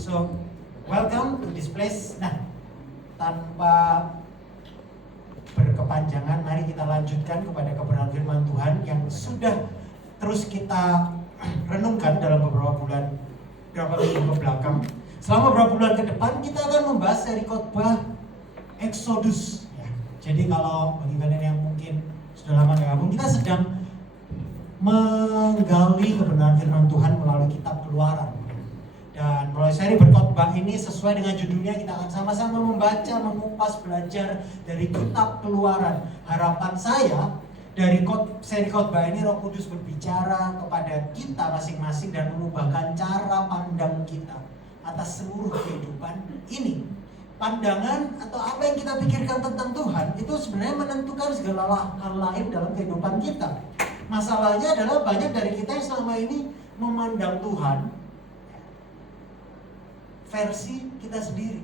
So, welcome to this place. Nah, tanpa berkepanjangan, mari kita lanjutkan kepada kebenaran firman Tuhan yang sudah terus kita renungkan dalam beberapa minggu ke belakang. Selama beberapa bulan ke depan kita akan membahas seri khotbah Exodus. Ya. Jadi kalau bagi kalian yang mungkin sudah lama gabung, kita sedang menggali kebenaran firman Tuhan melalui kitab Keluaran. Dan melalui seri berkhotbah ini sesuai dengan judulnya kita akan sama-sama membaca, mengupas, belajar dari kitab Keluaran. Harapan saya dari seri khotbah ini Roh Kudus berbicara kepada kita masing-masing dan mengubahkan cara pandang kita atas seluruh kehidupan ini. Pandangan atau apa yang kita pikirkan tentang Tuhan itu sebenarnya menentukan segala hal lain dalam kehidupan kita. Masalahnya adalah banyak dari kita yang selama ini memandang Tuhan versi kita sendiri.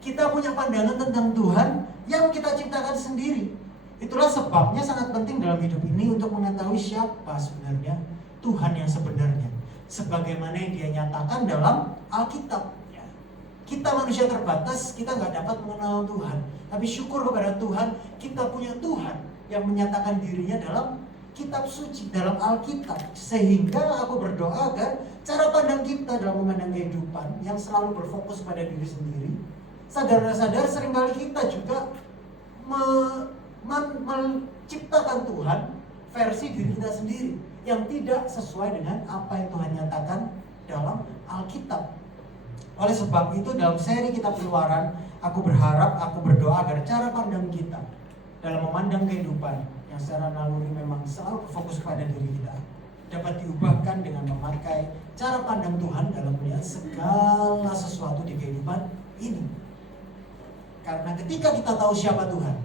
Kita punya pandangan tentang Tuhan yang kita ciptakan sendiri. Itulah sebabnya sangat penting dalam hidup ini untuk mengetahui siapa sebenarnya Tuhan yang sebenarnya, sebagaimana yang Dia nyatakan dalam Alkitab. Kita manusia terbatas, kita nggak dapat mengenal Tuhan. Tapi syukur kepada Tuhan, kita punya Tuhan yang menyatakan dirinya dalam kitab suci, dalam Alkitab. Sehingga aku berdoa agar cara pandang kita dalam memandang kehidupan yang selalu berfokus pada diri sendiri, sadar seringkali kita juga menciptakan Tuhan versi diri kita sendiri yang tidak sesuai dengan apa yang Tuhan nyatakan dalam Alkitab. Oleh sebab itu dalam seri kitab Keluaran, aku berdoa agar cara pandang kita dalam memandang kehidupan yang secara naluri memang selalu fokus pada diri kita dapat diubahkan dengan memakai cara pandang Tuhan dalam melihat segala sesuatu di kehidupan ini. Karena ketika kita tahu siapa Tuhan,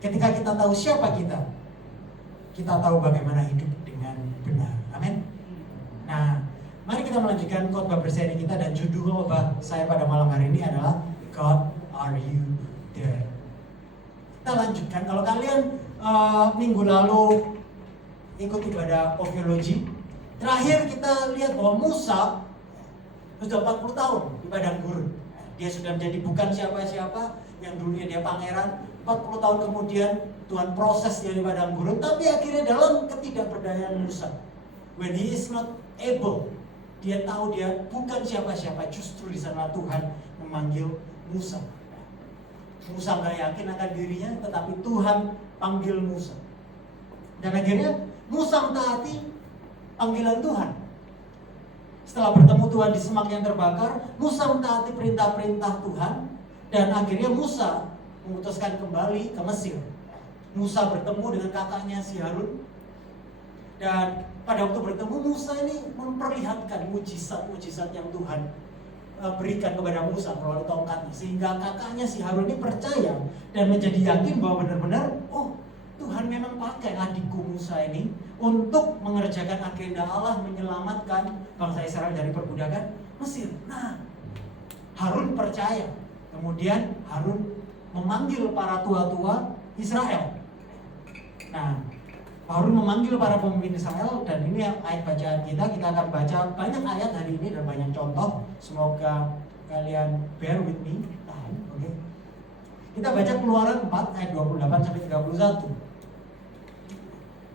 ketika kita tahu siapa kita tahu bagaimana hidup dengan benar. Amin. Nah, mari kita melanjutkan khotbah berseri kita, dan judul khotbah saya pada malam hari ini adalah God, are you there? Kita lanjutkan. Kalau kalian minggu lalu ikut ibadah ofiologi, terakhir kita lihat bahwa Musa sudah 40 tahun di padang gurun. Dia sudah menjadi bukan siapa-siapa, yang dulunya dia pangeran. 40 tahun kemudian Tuhan proses dia di padang gurun, tapi akhirnya dalam ketidakberdayaan Musa, when he is not able, dia tahu dia bukan siapa-siapa, justru di sana Tuhan memanggil Musa. Musa nggak yakin akan dirinya, tetapi Tuhan panggil Musa. Dan akhirnya Musa mentaati panggilan Tuhan. Setelah bertemu Tuhan di semak yang terbakar, Musa mentaati perintah-perintah Tuhan, dan akhirnya Musa memutuskan kembali ke Mesir. Musa bertemu dengan kakaknya si Harun, dan pada waktu bertemu Musa ini memperlihatkan mujizat-mujizat yang Tuhan berikan kepada Musa melalui tongkatnya, sehingga kakaknya si Harun ini percaya dan menjadi yakin bahwa benar-benar Tuhan memang pakai adikku Musa ini untuk mengerjakan agenda Allah, menyelamatkan bangsa Israel dari perbudakan Mesir. Nah, Harun percaya. Kemudian Harun memanggil para tua-tua Israel. Nah, Harun memanggil para pemimpin Israel, dan ini ayat bacaan kita akan baca banyak ayat hari ini dan banyak contoh. Semoga kalian bear with me. Okay. Kita baca Keluaran 4 ayat 28 sampai 31.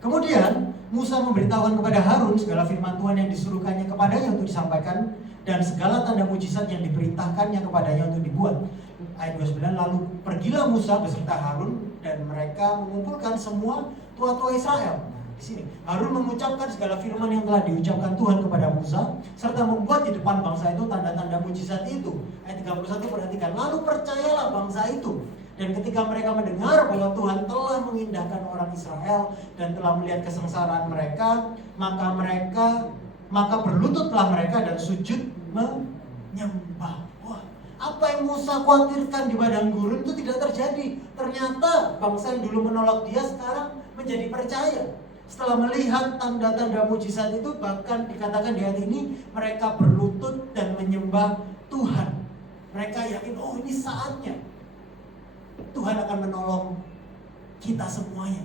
Kemudian Musa memberitahukan kepada Harun segala firman Tuhan yang disuruhkannya kepadanya untuk disampaikan, dan segala tanda mujizat yang diperintahkannya kepadanya untuk dibuat. Ayat 29, lalu pergilah Musa beserta Harun, dan mereka mengumpulkan semua tua-tua Israel. Nah, di sini Harun mengucapkan segala firman yang telah diucapkan Tuhan kepada Musa, serta membuat di depan bangsa itu tanda-tanda mujizat itu. Ayat 31, perhatikan, lalu percayalah bangsa itu. Dan ketika mereka mendengar bahwa Tuhan telah mengindahkan orang Israel dan telah melihat kesengsaraan mereka, maka berlututlah mereka dan sujud menyembah. Wah, apa yang Musa khawatirkan di padang gurun itu tidak terjadi. Ternyata bangsa yang dulu menolak dia sekarang menjadi percaya. Setelah melihat tanda-tanda mujizat itu, bahkan dikatakan di ayat ini, mereka berlutut dan menyembah Tuhan. Mereka yakin, ini saatnya Tuhan akan menolong kita semuanya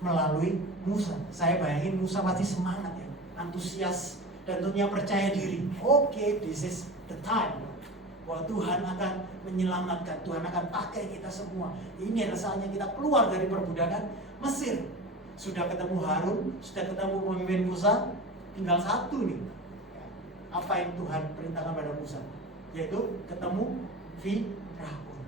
melalui Musa. Saya bayangin Musa pasti semangat ya, antusias, dan tentunya percaya diri. Oke, this is the time bahwa Tuhan akan menyelamatkan, Tuhan akan pakai kita semua. Ini rasanya kita keluar dari perbudakan Mesir. Sudah ketemu Harun, sudah ketemu pemimpin Musa, tinggal satu nih. Apa yang Tuhan perintahkan pada Musa? Yaitu ketemu Firaun.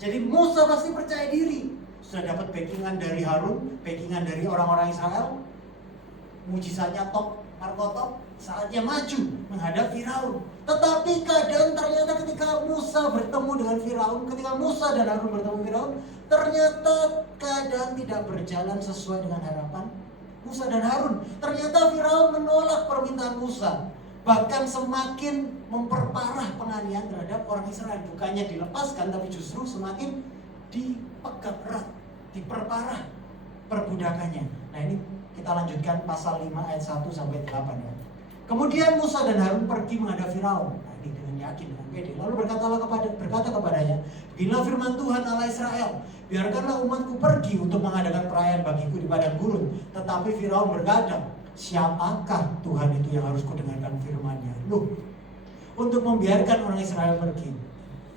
Jadi Musa pasti percaya diri. Sudah dapat backingan dari Harun, backingan dari orang-orang Israel. Mujizatnya top, markotop, saatnya maju menghadap Firaun. Tetapi keadaan ternyata ketika Musa bertemu dengan Firaun, ketika Musa dan Harun bertemu Firaun, ternyata keadaan tidak berjalan sesuai dengan harapan Musa dan Harun. Ternyata Firaun menolak permintaan Musa, bahkan semakin memperparah penganiayaan terhadap orang Israel. Bukannya dilepaskan, tapi justru semakin dipegang erat, diperparah perbudakannya. Nah, ini kita lanjutkan pasal 5 ayat 1 sampai 8 ya. Kemudian Musa dan Harun pergi menghadap Firaun. Nah, ini dengan yakin, dengan pede. Lalu berkata kepadanya, "Beginilah firman Tuhan Allah Israel, biarkanlah umatku pergi untuk mengadakan perayaan bagiku di padang gurun." Tetapi Firaun berkata, "Siapakah Tuhan itu yang harus kudengarkan firman-Nya?" Loh, untuk membiarkan orang Israel pergi.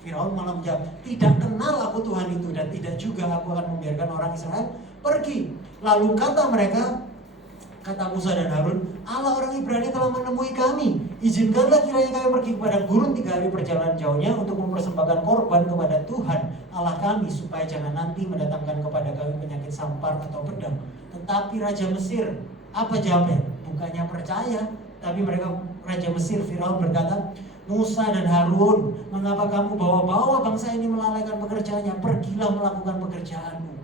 Firaun malah menjawab, "Tidak kenal aku Tuhan itu, dan tidak juga aku akan membiarkan orang Israel pergi." Lalu kata mereka, kata Musa dan Harun, "Allah orang Ibrani telah menemui kami. Izinkanlah kiranya kami pergi kepada gurun 3 hari perjalanan jauhnya untuk mempersembahkan korban kepada Tuhan Allah kami, supaya jangan nanti mendatangkan kepada kami penyakit sampar atau pedang." Tetapi Raja Mesir, apa jawabnya? Bukannya percaya, tapi mereka, Raja Mesir, Firaun berkata, "Musa dan Harun, mengapa kamu bawa-bawa bangsa ini melalaikan pekerjaannya? Pergilah melakukan pekerjaanmu."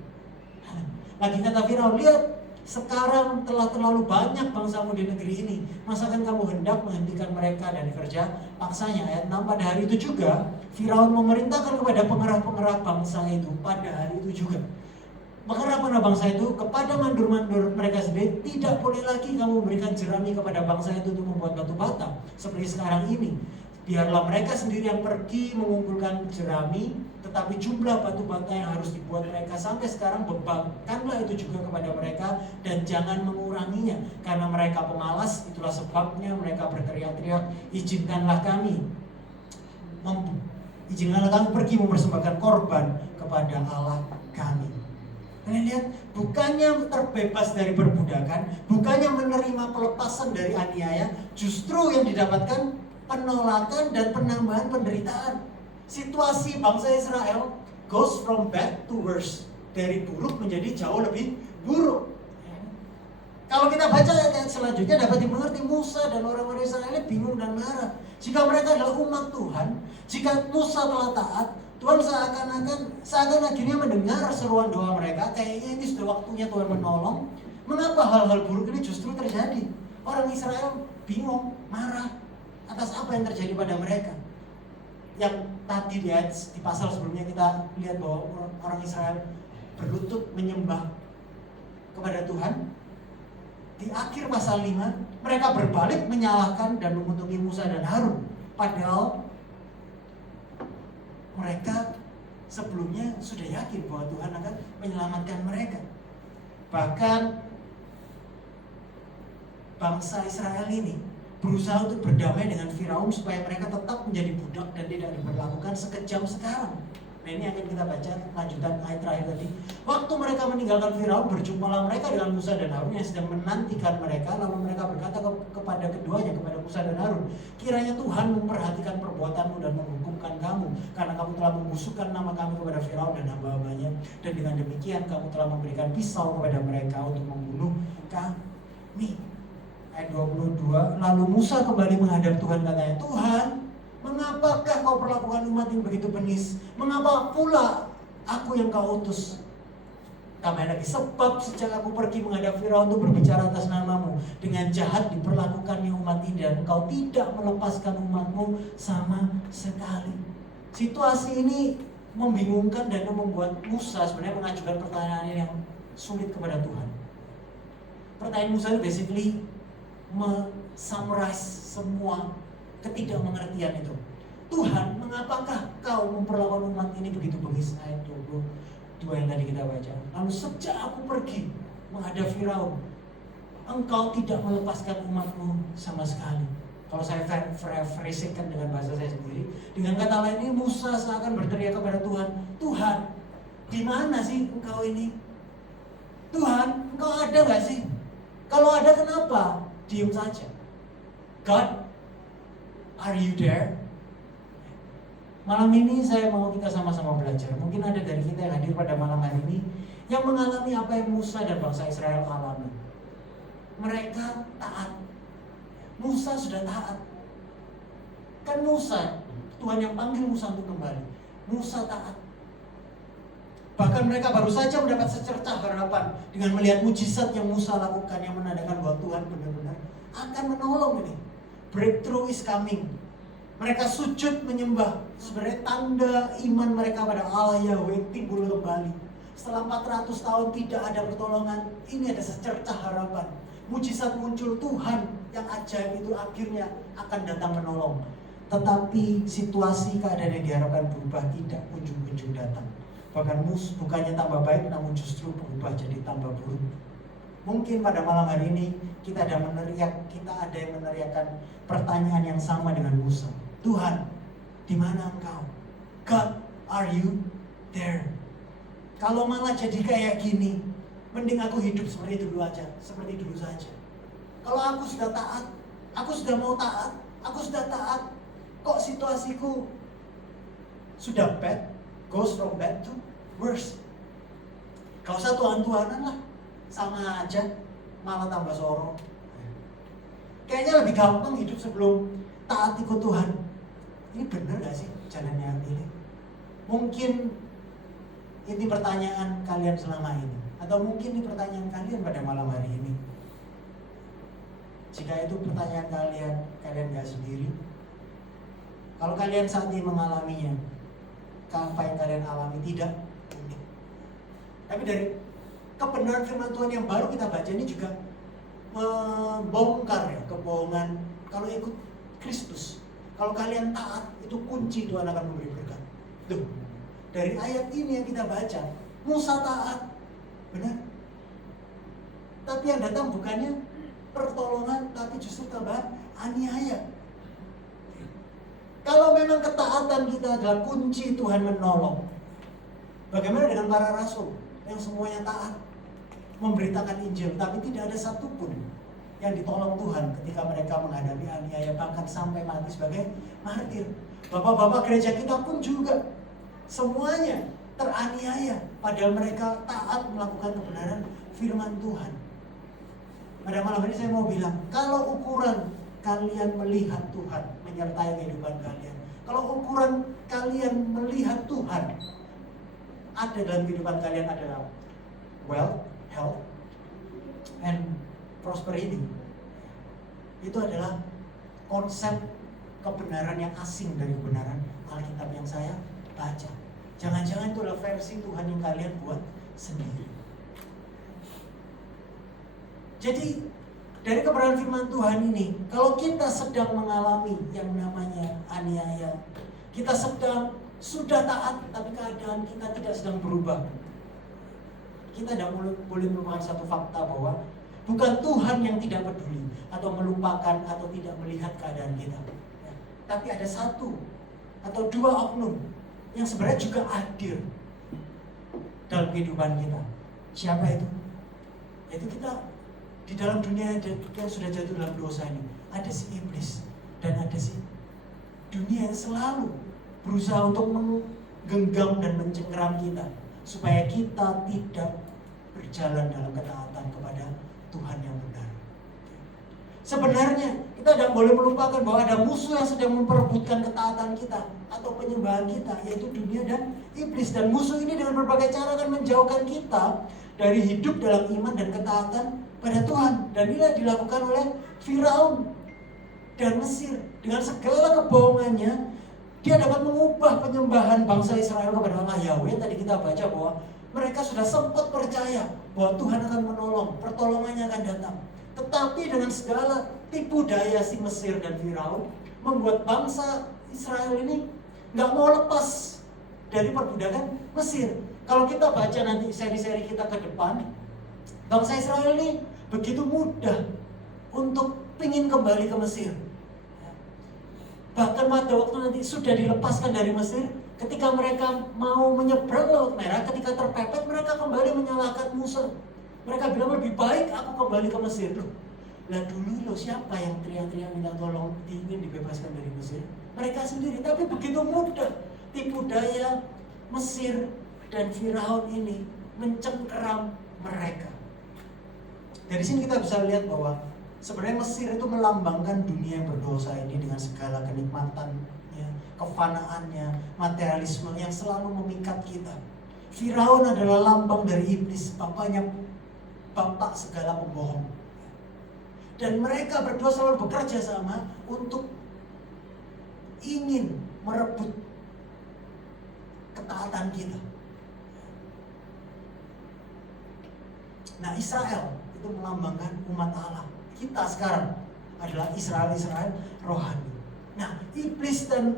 Lagi kata Firaun, "Lihat, sekarang telah terlalu banyak bangsamu di negeri ini. Masakan kamu hendak menghentikan mereka dan kerja paksanya?" Ayat 6, pada hari itu juga Firaun memerintahkan kepada pengerah-pengerah bangsa itu, pada hari itu juga pengerah-pengerah bangsa itu kepada mandur-mandur mereka sendiri, "Tidak boleh lagi kamu memberikan jerami kepada bangsa itu untuk membuat batu bata seperti sekarang ini. Biarlah mereka sendiri yang pergi mengumpulkan jerami, tetapi jumlah batu bata yang harus dibuat mereka sampai sekarang bebankanlah itu juga kepada mereka, dan jangan menguranginya, karena mereka pemalas. Itulah sebabnya mereka berteriak-teriak, izinkanlah kami pergi mempersembahkan korban kepada Allah kami." Kalian lihat, bukannya terbebas dari perbudakan, bukannya menerima pelepasan dari aniaya, justru yang didapatkan penolakan dan penambahan penderitaan. Situasi bangsa Israel goes from bad to worse, dari buruk menjadi jauh lebih buruk. Kalau kita baca ayat selanjutnya dapat dimengerti, Musa dan orang-orang Israel ini bingung dan marah. Jika mereka adalah umat Tuhan, jika Musa telah taat, Tuhan seakan akhirnya mendengar seruan doa mereka. Kayaknya ini sudah waktunya Tuhan menolong. Mengapa hal-hal buruk ini justru terjadi? Orang Israel bingung, marah atas apa yang terjadi pada mereka. Yang tadi di pasal sebelumnya kita lihat bahwa orang Israel berlutut menyembah kepada Tuhan. Di akhir pasal 5, mereka berbalik menyalahkan dan mengutuki Musa dan Harun. Padahal mereka sebelumnya sudah yakin bahwa Tuhan akan menyelamatkan mereka. Bahkan bangsa Israel ini berusaha untuk berdamai dengan Firaun supaya mereka tetap menjadi budak dan tidak diperlakukan sekejam sekarang. Nah, ini akan kita baca lanjutan ayat terakhir tadi. Waktu mereka meninggalkan Firaun, berjumpalah mereka dengan Musa dan Harun yang sedang menantikan mereka. Lalu mereka berkata kepada keduanya, kepada Musa dan Harun, "Kiranya Tuhan memperhatikan perbuatanmu dan menghukumkan kamu, karena kamu telah membusukkan nama kami kepada Firaun dan hamba-hambanya, dan dengan demikian kamu telah memberikan pisau kepada mereka untuk membunuh kami." Ayat 22, lalu Musa kembali menghadap Tuhan, katanya, "Tuhan, mengapakah kau perlakukan umat ini begitu bengis? Mengapa pula aku yang kau utus?" Tambah lagi, "Sebab sejak aku pergi menghadap Firaun untuk berbicara atas namamu, dengan jahat diperlakukannya umat ini, dan engkau tidak melepaskan umatmu sama sekali." Situasi ini membingungkan dan membuat Musa sebenarnya mengajukan pertanyaan yang sulit kepada Tuhan. Pertanyaan Musa itu basically summarize semua ketidakmengertian itu. "Tuhan, mengapakah kau memperlakukan umat ini begitu bengis?" Ayat 22 yang tadi kita baca. "Lalu sejak aku pergi menghadap Firaun, engkau tidak melepaskan umatmu sama sekali." Kalau saya phrasingkan dengan bahasa saya sendiri, dengan kata lain ini Musa seakan berteriak kepada Tuhan, Tuhan, di mana sih engkau ini? Tuhan, engkau ada nggak sih? Kalau ada kenapa? Diam saja. God, are you there? Malam ini saya mau kita sama-sama belajar. Mungkin ada dari kita yang hadir pada malam hari ini yang mengalami apa yang Musa dan bangsa Israel alami. Mereka taat. Musa sudah taat. Kan Musa, Tuhan yang panggil Musa untuk kembali. Musa taat. Bahkan mereka baru saja mendapat secercah harapan dengan melihat mujizat yang Musa lakukan yang menandakan bahwa Tuhan benar-benar akan menolong ini. Breakthrough is coming. Mereka sujud menyembah. Sebenarnya tanda iman mereka pada Allah Yahweh timbul kembali. Setelah 400 tahun tidak ada pertolongan, ini ada secercah harapan. Mujizat muncul, Tuhan yang ajaib itu akhirnya akan datang menolong. Tetapi situasi keadaan yang diharapkan berubah tidak kunjung-kunjung datang. Bahkan bukannya tambah baik, namun justru berubah jadi tambah buruk. Mungkin pada malam hari ini kita ada yang meneriakkan pertanyaan yang sama dengan Musa. Tuhan, di mana engkau? God, are you there? Kalau malah jadi kayak gini, mending aku hidup seperti dulu saja. Kalau aku sudah taat, aku sudah mau taat, aku sudah taat, kok situasiku sudah bad, goes from bad to worse. Gak usah Tuhan-Tuhanan lah, sama aja, malah tambah sorong. Kayaknya lebih gampang hidup sebelum taat ikut Tuhan. Ini benar gak sih jalannya ini? Mungkin ini pertanyaan kalian selama ini, atau mungkin ini pertanyaan kalian pada malam hari ini. Jika itu pertanyaan kalian gak sendiri. Kalau kalian saat ini mengalaminya, apa yang kalian alami tidak mungkin. Tapi dari kebenaran firman Tuhan yang baru kita baca ini juga membongkar ya kebohongan. Kalau ikut Kristus, kalau kalian taat, itu kunci Tuhan akan memberi berkat. Tuh, dari ayat ini yang kita baca, Musa taat, benar. Tapi yang datang bukannya pertolongan, tapi justru tambah aniaya. Kalau memang ketaatan kita adalah kunci Tuhan menolong, bagaimana dengan para rasul yang semuanya taat, memberitakan Injil, tapi tidak ada satupun yang ditolong Tuhan ketika mereka menghadapi aniaya, bahkan sampai mati sebagai martir. Bapak-bapak gereja kita pun juga semuanya teraniaya, padahal mereka taat melakukan kebenaran firman Tuhan. Pada malam ini saya mau bilang, kalau ukuran kalian melihat Tuhan menyertai kehidupan kalian, kalau ukuran kalian melihat Tuhan ada dalam kehidupan kalian adalah wealth, health, and prosperity, itu adalah konsep kebenaran yang asing dari kebenaran Alkitab yang saya baca. Jangan-jangan itu adalah versi Tuhan yang kalian buat sendiri. Jadi dari kebenaran firman Tuhan ini, kalau kita sedang mengalami yang namanya aniaya, kita sudah taat tapi keadaan kita tidak sedang berubah, kita tidak boleh melupakan satu fakta bahwa bukan Tuhan yang tidak peduli atau melupakan atau tidak melihat keadaan kita, ya. Tapi ada satu atau dua oknum yang sebenarnya juga hadir dalam kehidupan kita. Siapa itu? Yaitu kita di dalam dunia yang sudah jatuh dalam dosa ini. Ada si iblis dan ada si dunia yang selalu berusaha untuk menggenggam dan mencengkeram kita supaya kita tidak berjalan dalam ketaatan kepada Tuhan yang benar. Sebenarnya kita tidak boleh melupakan bahwa ada musuh yang sedang memperebutkan ketaatan kita atau penyembahan kita, yaitu dunia dan iblis. Dan musuh ini dengan berbagai cara akan menjauhkan kita dari hidup dalam iman dan ketaatan pada Tuhan. Dan inilah dilakukan oleh Firaun dan Mesir. Dengan segala kebohongannya, dia dapat mengubah penyembahan bangsa Israel kepada Allah Yahweh. Tadi kita baca bahwa mereka sudah sempat percaya bahwa Tuhan akan menolong, pertolongannya akan datang. Tetapi dengan segala tipu daya si Mesir dan Firaun, membuat bangsa Israel ini nggak mau lepas dari perbudakan Mesir. Kalau kita baca nanti seri-seri kita ke depan, bangsa Israel ini begitu mudah untuk pingin kembali ke Mesir. Bahkan pada waktu nanti sudah dilepaskan dari Mesir, ketika mereka mau menyeberang Laut Merah, ketika terpepet, mereka kembali menyalahkan Musa. Mereka bilang lebih baik aku kembali ke Mesir. Loh, lah dulu siapa yang teriak-teriak minta tolong ingin dibebaskan dari Mesir? Mereka sendiri. Tapi begitu mudah tipu daya Mesir dan Firaun ini mencengkeram mereka. Dari sini kita bisa lihat bahwa sebenarnya Mesir itu melambangkan dunia yang berdosa ini dengan segala kenikmatannya, kefanaannya, materialisme yang selalu memikat kita. Firaun adalah lambang dari iblis, bapak segala pembohong. Dan mereka berdua selalu bekerja sama untuk ingin merebut ketaatan kita. Nah, Israel itu melambangkan umat Allah. Kita sekarang adalah Israel rohani. Nah, iblis dan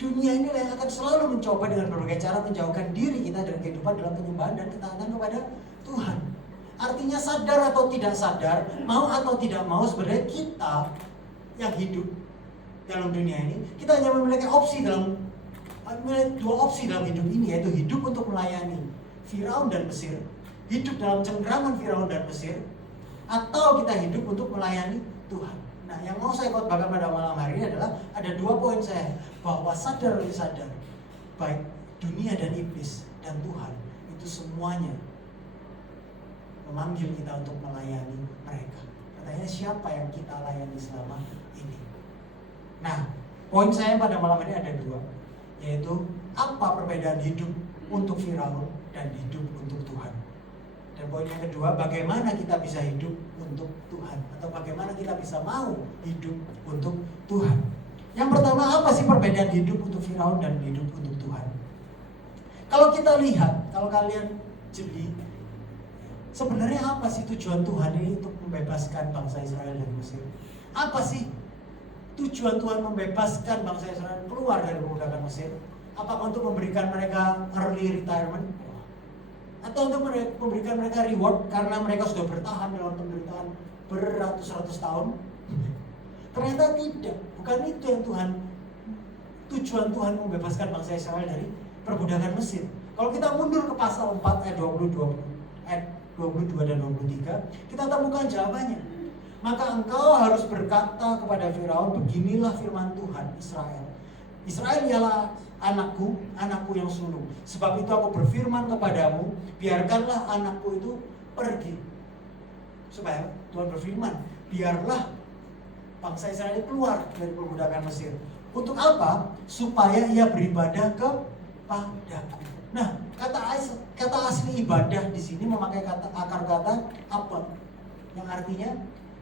dunia ini yang akan selalu mencoba dengan berbagai cara menjauhkan diri kita dari kehidupan dalam penyembahan dan ketaatan kepada Tuhan. Artinya sadar atau tidak sadar, mau atau tidak mau, sebenarnya kita yang hidup dalam dunia ini, kita hanya memiliki dua opsi dalam hidup ini, yaitu hidup untuk melayani Firaun dan Mesir, hidup dalam cengkraman Firaun dan Mesir, atau kita hidup untuk melayani Tuhan. Nah, yang mau saya khotbahkan pada malam hari ini adalah ada 2 poin saya, bahwa sadar atau sadar, baik dunia dan iblis dan Tuhan itu semuanya memanggil kita untuk melayani mereka. Katanya siapa yang kita layani selama ini? Nah, poin saya pada malam ini ada 2, yaitu apa perbedaan hidup untuk Firaun dan hidup untuk Tuhan. Dan poin yang kedua, bagaimana kita bisa hidup untuk Tuhan, atau bagaimana kita bisa mau hidup untuk Tuhan. Yang pertama, apa sih perbedaan hidup untuk Firaun dan hidup untuk Tuhan? Kalau kita lihat, kalau kalian jeli, sebenarnya apa sih tujuan Tuhan ini untuk membebaskan bangsa Israel dari Mesir? Apa sih tujuan Tuhan membebaskan bangsa Israel keluar dari perbudakan Mesir? Apakah untuk memberikan mereka early retirement? Atau untuk memberikan mereka reward karena mereka sudah bertahan dalam penderitaan beratus-ratus tahun? Ternyata tidak. Bukan itu yang tujuan Tuhan membebaskan bangsa Israel dari perbudakan Mesir. Kalau kita mundur ke pasal 4 ayat 22 dan 23, kita temukan jawabannya. Maka engkau harus berkata kepada Firaun, beginilah firman Tuhan Israel. Israel ialah anakku yang sulung. Sebab itu aku berfirman kepadamu, biarkanlah anakku itu pergi. Supaya Tuhan berfirman, biarlah bangsa Israel keluar dari perbudakan Mesir. Untuk apa? Supaya ia beribadah kepadaku. Nah, kata asli ibadah di sini memakai akar kata apa? Yang artinya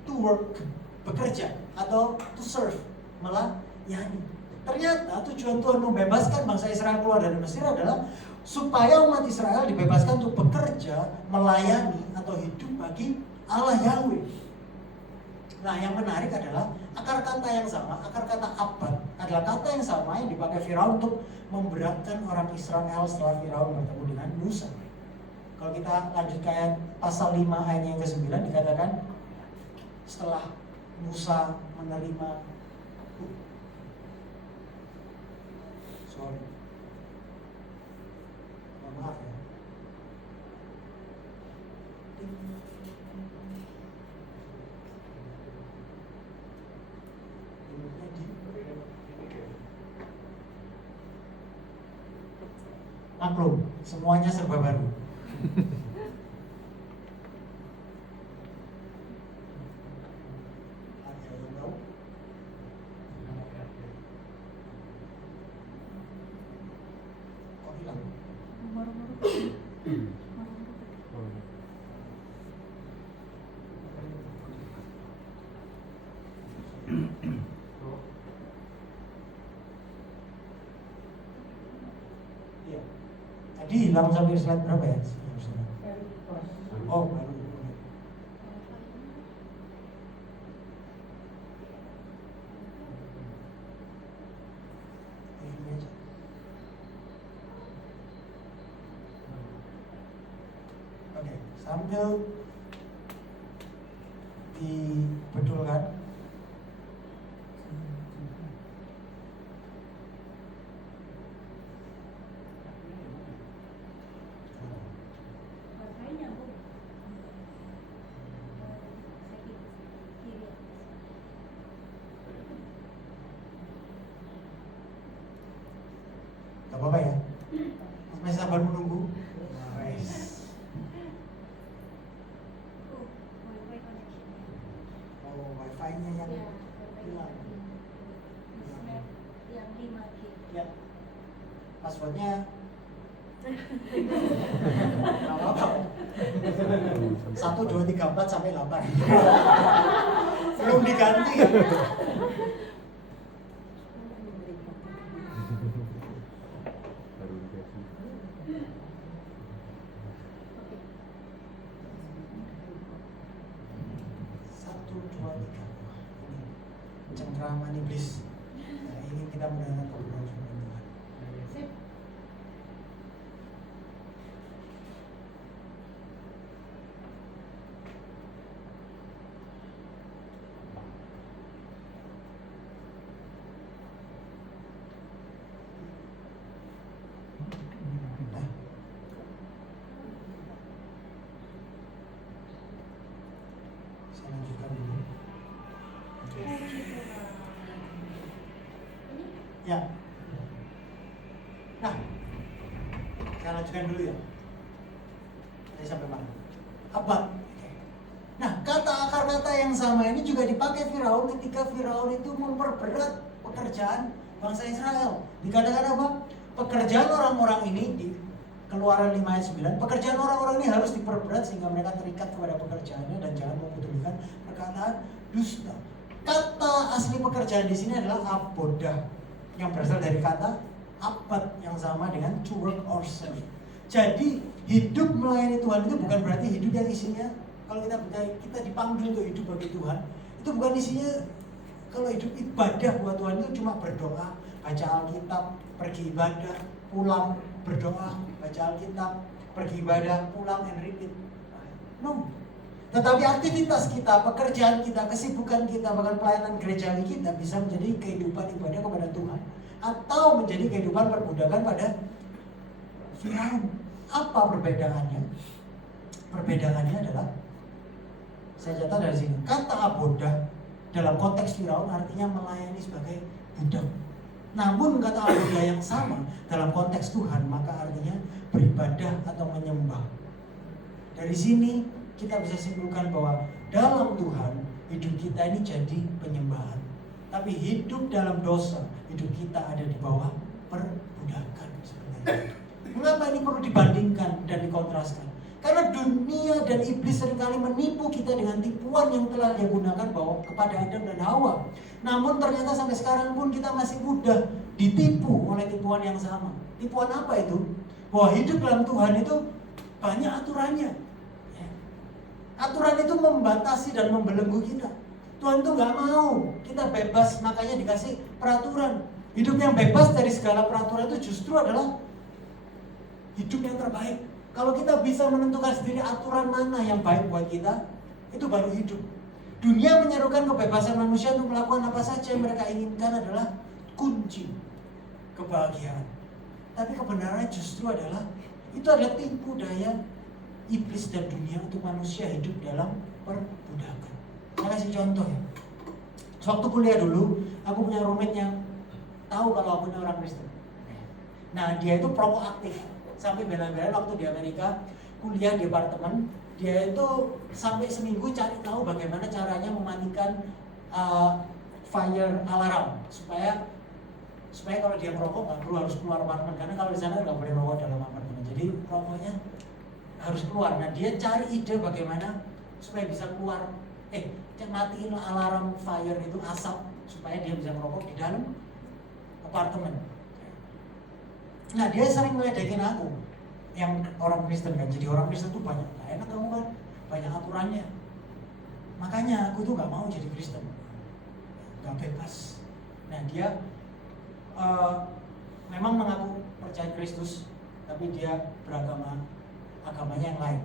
to work, bekerja, atau to serve, melayani. Ternyata tujuan Tuhan membebaskan bangsa Israel keluar dari Mesir adalah supaya umat Israel dibebaskan untuk bekerja, melayani, atau hidup bagi Allah Yahweh. Nah, yang menarik adalah akar kata yang sama, akar kata abad adalah kata yang sama yang dipakai Firaun untuk memberatkan orang Israel setelah Firaun bertemu dengan Musa. Kalau kita lanjut ke ayat pasal 5 ayat yang ke-9 dikatakan, setelah Musa menerima maaf ya. Maklum, semuanya serba baru. Tadi hilang sampai slide berapa ya? Oh, baru. Oke, sambil dibetulkan. Masih sabar menunggu? Nice. Oh, wifi-nya yang hilang. Yang 5G. Ya. Passwordnya nggak apa-apa. 1, 2, 3, 4 sampai 8. Belum diganti ya. Baru dikasih. 1, 2, 3. Ini cengkraman iblis. Nah, ingin kita mendengar kebenaran firman Tuhan. Sip. Nah. Saya lanjutkan dulu. Ya. Nah, saya lanjutkan dulu ya. Saya sampai mana? Abad. Nah, kata akar kata yang sama ini juga dipakai Firaun ketika Firaun itu memperberat pekerjaan bangsa Israel. Dikatakan apa? Pekerjaan orang-orang ini di Keluaran 5 ayat 9, pekerjaan orang-orang ini harus diperberat sehingga mereka terikat kepada pekerjaannya dan jangan mempedulikan perkataan dusta. Kata asli pekerjaan di sini adalah abodah, yang berasal dari kata abad yang sama dengan to work or serve. Jadi hidup melayani Tuhan itu bukan berarti hidup yang isinya, kalau kita dipanggil untuk hidup bagi Tuhan, itu bukan isinya. Kalau hidup ibadah buat Tuhan itu cuma berdoa, baca Alkitab, pergi ibadah, pulang, berdoa, baca Alkitab, pergi ibadah, pulang, and repeat. No. Tetapi aktivitas kita, pekerjaan kita, kesibukan kita, bahkan pelayanan gerejawi kita bisa menjadi kehidupan ibadah kepada Tuhan atau menjadi kehidupan perbudakan pada Firaun. Apa perbedaannya? Perbedaannya adalah, saya catat dari sini, kata abodah dalam konteks Firaun artinya melayani sebagai budak. Namun kata abodah yang sama dalam konteks Tuhan maka artinya beribadah atau menyembah. Dari sini kita bisa simpulkan bahwa dalam Tuhan hidup kita ini jadi penyembahan. Tapi hidup dalam dosa, hidup kita ada di bawah perbudakan sebenarnya. Mengapa ini perlu dibandingkan dan dikontraskan? Karena dunia dan iblis seringkali menipu kita dengan tipuan yang telah dia gunakan bahwa kepada Adam dan Hawa. Namun ternyata sampai sekarang pun kita masih mudah ditipu oleh tipuan yang sama. Tipuan apa itu? Bahwa hidup dalam Tuhan itu banyak aturannya. Aturan itu membatasi dan membelenggu kita. Tuhan tuh gak mau kita bebas, makanya dikasih peraturan. Hidup yang bebas dari segala peraturan itu justru adalah hidup yang terbaik. Kalau kita bisa menentukan sendiri aturan mana yang baik buat kita, itu baru hidup. Dunia menyerukan kebebasan manusia untuk melakukan apa saja yang mereka inginkan adalah kunci kebahagiaan. Tapi kebenarannya justru adalah itu adalah tipu daya iblis dan dunia untuk manusia hidup dalam perbudakan. Saya kasih contoh ya. Waktu kuliah dulu, aku punya roommate yang tahu kalau aku ini orang Kristen. Nah, dia itu perokok aktif. Sampai bela-belain waktu di Amerika kuliah di apartemen, dia itu sampai seminggu cari tahu bagaimana caranya mematikan fire alarm supaya kalau dia merokok nggak perlu harus keluar apartemen, karena kalau di sana nggak boleh merokok dalam apartemen. Jadi rokoknya harus keluar. Nah, dia cari ide bagaimana supaya bisa keluar, matiin alarm fire itu, asap, supaya dia bisa merokok di dalam apartemen. Nah, dia sering ngeledekin aku yang orang Kristen kan. Jadi orang Kristen tuh banyak, nah, enak kamu kan, banyak aturannya. Makanya aku tuh gak mau jadi Kristen, gak bebas. Nah, dia memang mengaku percaya Kristus, tapi dia agamanya yang lain.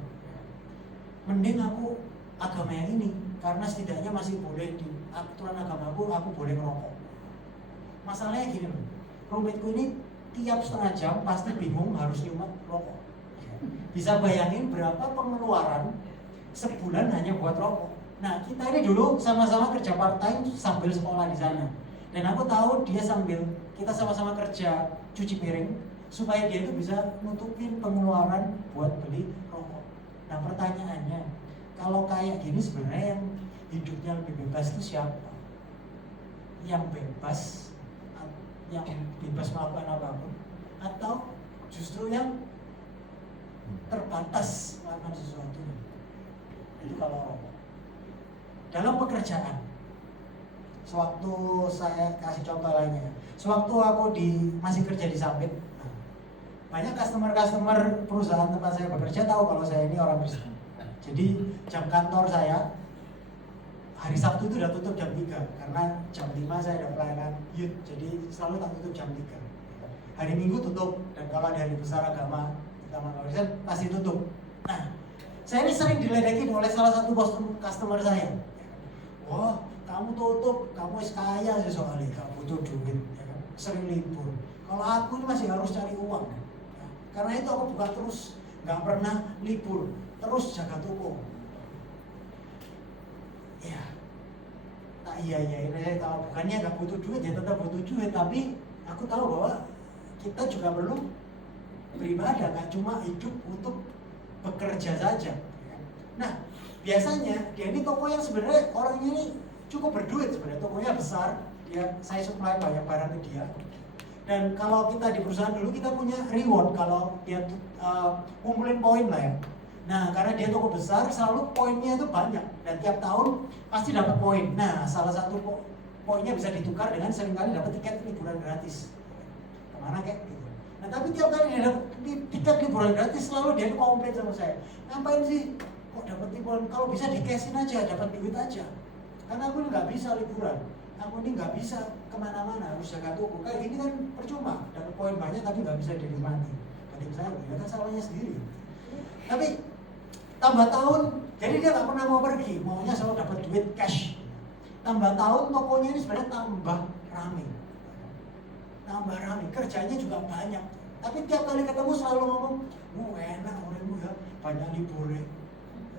Mending aku agama yang ini, karena setidaknya masih boleh di aturan agamaku, aku boleh ngerokok. Masalahnya gini loh, roommateku ini tiap setengah jam pasti bingung harus nyumat rokok. Bisa bayangin berapa pengeluaran sebulan hanya buat rokok. Nah, kita ini dulu sama-sama kerja part time sambil sekolah di sana. Dan aku tahu dia kita sama-sama kerja cuci piring supaya dia itu bisa nutupin pengeluaran buat beli rokok. Nah pertanyaannya, kalau kayak gini sebenarnya yang hidupnya lebih bebas itu siapa? Yang bebas melakukan apapun, atau justru yang terbatas melakukan sesuatu? Itu kalau rokok. Dalam pekerjaan, sewaktu saya kasih contoh lainnya, sewaktu aku masih kerja di Sampit, banyak customer perusahaan tempat saya bekerja tahu kalau saya ini orang Kristen. Jadi jam kantor saya hari Sabtu itu udah tutup jam 3 karena jam 5 saya ada pelayanan youth, jadi selalu tak tutup jam 3. Hari Minggu tutup, dan kalau ada hari besar agama Taman Kristen pasti tutup. Nah, saya ini sering diledekin oleh salah satu customer saya. Wah, kamu tutup, kamu kaya sih soalnya, kamu butuh duit, ya kan? Sering libur. Kalau aku ini masih harus cari uang, ya. Karena itu aku buka terus, nggak pernah libur, terus jaga toko. Ya, nah iya ini saya tahu, bukannya nggak butuh duit, ya tetap butuh duit, tapi aku tahu bahwa kita juga perlu beribadah, nggak cuma hidup untuk bekerja saja. Nah, biasanya dia ini toko yang sebenarnya orangnya ini cukup berduit sebenarnya, tokonya besar, saya supply banyak barang ke dia. Dan kalau kita di perusahaan dulu kita punya reward kalau dia kumpulin poin lah ya. Nah, karena dia toko besar, selalu poinnya itu banyak dan tiap tahun pasti dapat poin. Nah, salah satu poinnya bisa ditukar dengan seringkali dapat tiket liburan gratis. Kemana kayak gitu. Nah, tapi tiap kali dia dapat tiket liburan gratis, selalu dia komplain sama saya. Ngapain sih kok dapat liburan? Kalau bisa di cashin aja, dapat duit aja. Karena aku ini nggak bisa liburan, aku ini nggak bisa kemana-mana, harus jaga toko. Kayak gini kan percuma, dapat poin banyak tapi nggak bisa dinikmati. Bagi saya, ya kan salahnya sendiri. Tapi tambah tahun, jadi dia nggak pernah mau pergi, maunya selalu dapat duit cash. Tambah tahun tokonya ini sebenarnya tambah rame, kerjanya juga banyak. Tapi tiap kali ketemu selalu ngomong, enak orangmu ya, banyak liburnya,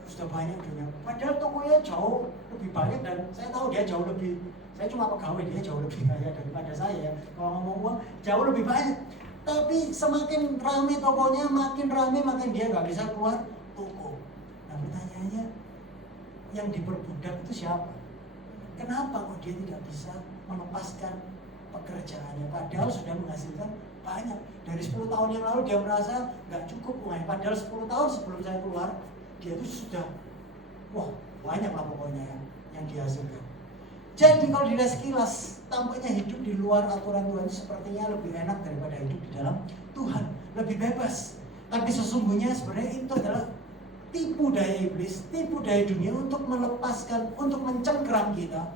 sudah banyak dunia. Padahal tokonya jauh lebih banyak dan saya tahu dia jauh lebih, saya cuma pegawai, dia jauh lebih kaya daripada saya. Kalau ngomong uang jauh lebih banyak. Tapi semakin rame tokonya, makin rame makin dia nggak bisa keluar toko. Nah pertanyaannya, yang diperbudak itu siapa? Kenapa kok dia tidak bisa melepaskan pekerjaannya? Padahal sudah menghasilkan banyak. Dari 10 tahun yang lalu dia merasa nggak cukup uangnya. Padahal 10 tahun sebelum saya keluar, dia itu sudah, banyak lah pokoknya yang dihasilkan. Jadi kalau dilihat sekilas, tampaknya hidup di luar aturan Tuhan itu sepertinya lebih enak daripada hidup di dalam Tuhan, lebih bebas. Tapi sesungguhnya sebenarnya itu adalah tipu daya iblis, tipu daya dunia untuk melepaskan, untuk mencengkeram kita,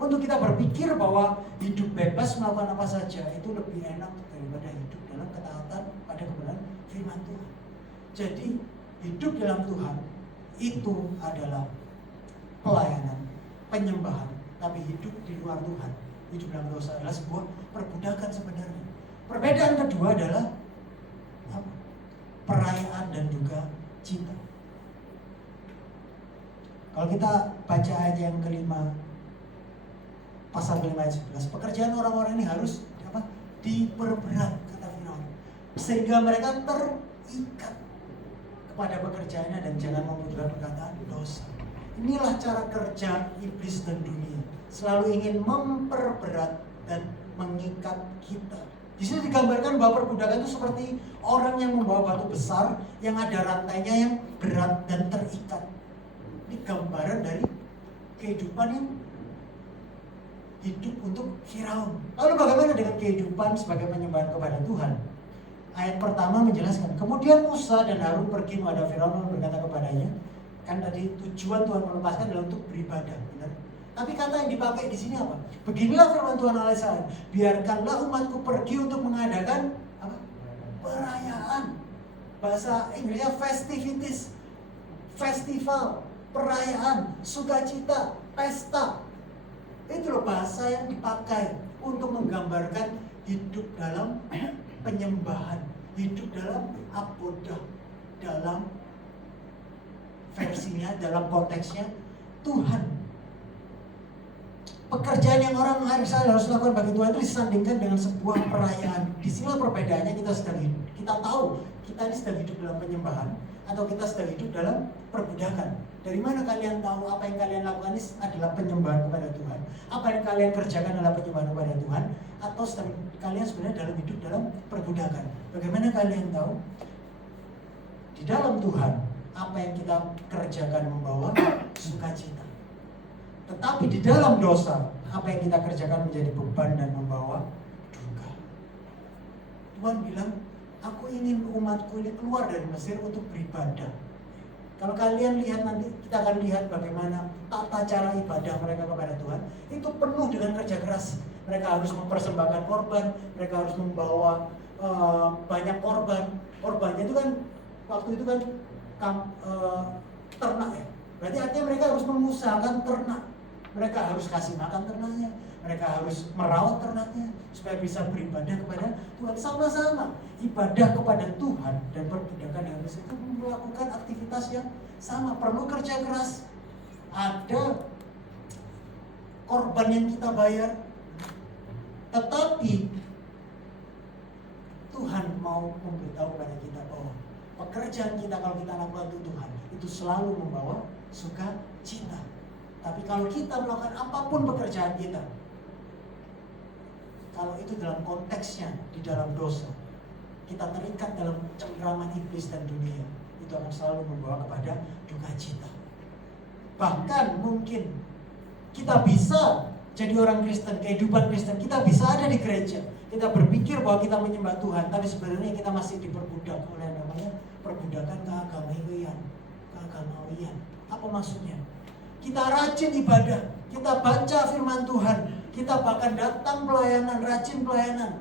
untuk kita berpikir bahwa hidup bebas melakukan apa saja itu lebih enak daripada hidup dalam ketaatan pada kebenaran firman Tuhan. Jadi hidup dalam Tuhan itu adalah pelayanan, penyembahan. Tapi hidup di luar Tuhan, hidup dalam dosa adalah sebuah perbudakan sebenarnya. Perbedaan kedua adalah perayaan dan juga cinta. Kalau kita baca ayat yang kelima, pasal kelima ayat 11, pekerjaan orang-orang ini harus diperberat, kata Firaun, sehingga mereka terikat kepada pekerjaannya dan jangan membutuhkan perkataan dosa. Inilah cara kerja iblis dan dunia, selalu ingin memperberat dan mengikat kita. Di sini digambarkan bahwa perbudakan itu seperti orang yang membawa batu besar yang ada rantainya yang berat dan terikat. Ini gambaran dari kehidupan yang hidup untuk Firaun. Lalu bagaimana dengan kehidupan sebagai penyembahan kepada Tuhan? Ayat pertama menjelaskan, kemudian Musa dan Harun pergi menghadap Firaun dan berkata kepadanya, kan tadi tujuan Tuhan melepaskan adalah untuk beribadah, benar? Tapi kata yang dipakai di sini apa? Beginilah firman Tuhan Alaihissalam, biarkanlah umatku pergi untuk mengadakan perayaan. Bahasa Inggrisnya festivities, festival, perayaan, sukacita, pesta. Itu loh bahasa yang dipakai untuk menggambarkan hidup dalam penyembahan, hidup dalam abodah, dalam versinya, dalam konteksnya Tuhan. Pekerjaan yang orang harus lakukan bagi Tuhan itu disandingkan dengan sebuah perayaan. Di sini perbedaannya kita sedang hidup. Kita tahu kita ini sedang hidup dalam penyembahan atau kita sedang hidup dalam perbudakan. Dari mana kalian tahu apa yang kalian lakukan ini adalah penyembahan kepada Tuhan? Apa yang kalian kerjakan adalah penyembahan kepada Tuhan? Atau sedang kalian sebenarnya dalam hidup dalam perbudakan? Bagaimana kalian tahu? Di dalam Tuhan, apa yang kita kerjakan membawa sukacita. Tetapi di dalam dosa, apa yang kita kerjakan menjadi beban dan membawa duka. Tuhan bilang, aku ingin umatku ini keluar dari Mesir untuk beribadah. Kalau kalian lihat nanti, kita akan lihat bagaimana tata cara ibadah mereka kepada Tuhan. Itu penuh dengan kerja keras. Mereka harus mempersembahkan korban, mereka harus membawa banyak korban. Korbannya itu kan, waktu itu kan ternak ya. Berarti artinya mereka harus mengusahakan ternak. Mereka harus kasih makan ternaknya, mereka harus merawat ternaknya supaya bisa beribadah kepada Tuhan. Sama-sama ibadah kepada Tuhan dan perbudakan yang harus itu melakukan aktivitas yang sama, perlu kerja keras. Ada korban yang kita bayar, tetapi Tuhan mau memberitahu kepada kita bahwa pekerjaan kita kalau kita lakukan untuk Tuhan itu selalu membawa sukacita. Tapi kalau kita melakukan apapun pekerjaan kita, kalau itu dalam konteksnya di dalam dosa, kita terikat dalam cengkraman iblis dan dunia, itu akan selalu membawa kepada duka cita. Bahkan mungkin kita bisa jadi orang Kristen, kehidupan Kristen, kita bisa ada di gereja, kita berpikir bahwa kita menyembah Tuhan, tapi sebenarnya kita masih diperbudak oleh namanya perbudakan keagamawian. Apa maksudnya? Kita rajin ibadah, kita baca firman Tuhan, kita bahkan datang pelayanan, rajin pelayanan,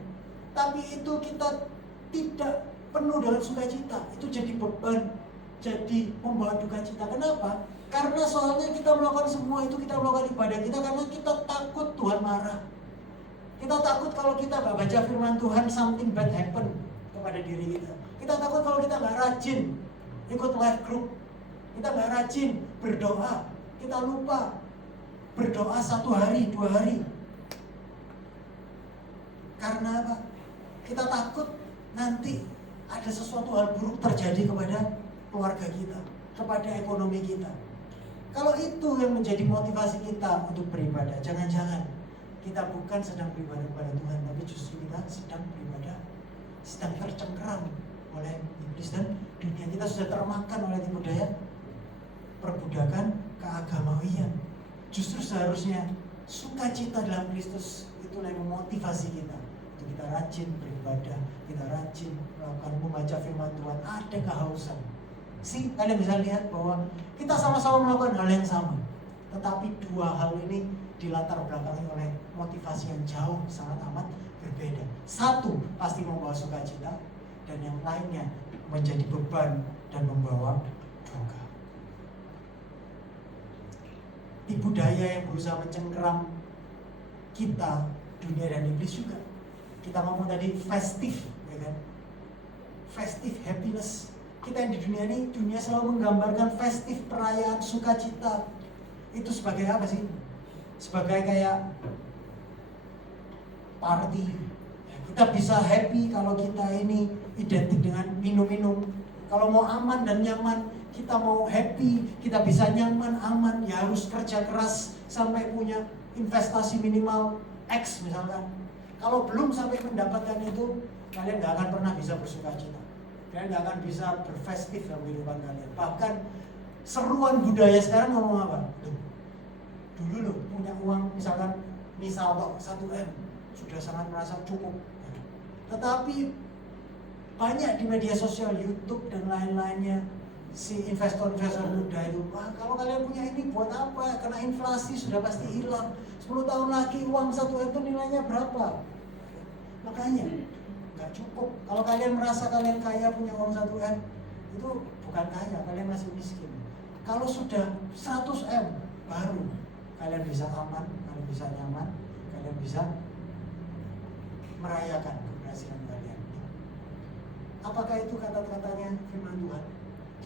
tapi itu kita tidak penuh dengan sukacita. Itu jadi beban, jadi membawa duka cita. Kenapa? Karena soalnya kita melakukan semua itu, kita melakukan ibadah kita karena kita takut Tuhan marah. Kita takut kalau kita gak baca firman Tuhan, something bad happen kepada diri kita. Kita takut kalau kita gak rajin ikut life group, kita gak rajin berdoa, kita lupa berdoa 1 hari, 2 hari. Karena apa? Kita takut nanti ada sesuatu hal buruk terjadi kepada keluarga kita, kepada ekonomi kita. Kalau itu yang menjadi motivasi kita untuk beribadah, jangan-jangan kita bukan sedang beribadah kepada Tuhan, tapi justru kita sedang beribadah, sedang tercengkeram oleh iblis dan dunia. Kita sudah termakan oleh tipu daya perbudakan keagamawian. Justru seharusnya sukacita dalam Kristus itulah yang memotivasi kita untuk kita rajin beribadah, kita rajin melakukan membaca firman Tuhan. Ada kehausan. Kalian bisa lihat bahwa kita sama-sama melakukan hal yang sama, tetapi dua hal ini dilatar belakangi oleh motivasi yang jauh sangat amat berbeda. Satu pasti membawa sukacita, dan yang lainnya menjadi beban dan membawa duka. Tipu daya yang berusaha mencengkeram kita, dunia dan iblis juga. Kita ngomong tadi festif, ya kan? Festif happiness. Kita yang di dunia ini, dunia selalu menggambarkan festif, perayaan, sukacita. Itu sebagai apa sih? Sebagai kayak party. Kita bisa happy kalau kita ini identik dengan minum-minum. Kalau mau aman dan nyaman, kita mau happy, kita bisa nyaman, aman, ya harus kerja keras sampai punya investasi minimal X misalkan. Kalau belum sampai mendapatkan itu, kalian gak akan pernah bisa bersukacita. Kalian gak akan bisa berfestif dalam kehidupan kalian. Bahkan seruan budaya sekarang ngomong apa? Dulu loh punya uang misalkan misal 1M sudah sangat merasa cukup. Tetapi banyak di media sosial, YouTube dan lain-lainnya, si investor-investor muda itu, wah kalau kalian punya ini buat apa? Karena inflasi sudah pasti hilang. 10 tahun lagi uang 1M itu nilainya berapa? Makanya nggak cukup. Kalau kalian merasa kalian kaya punya uang 1M, itu bukan kaya, kalian masih miskin. Kalau sudah 100M baru kalian bisa aman, kalian bisa nyaman, kalian bisa merayakan keberhasilan kalian. Apakah itu kata-katanya firman Tuhan?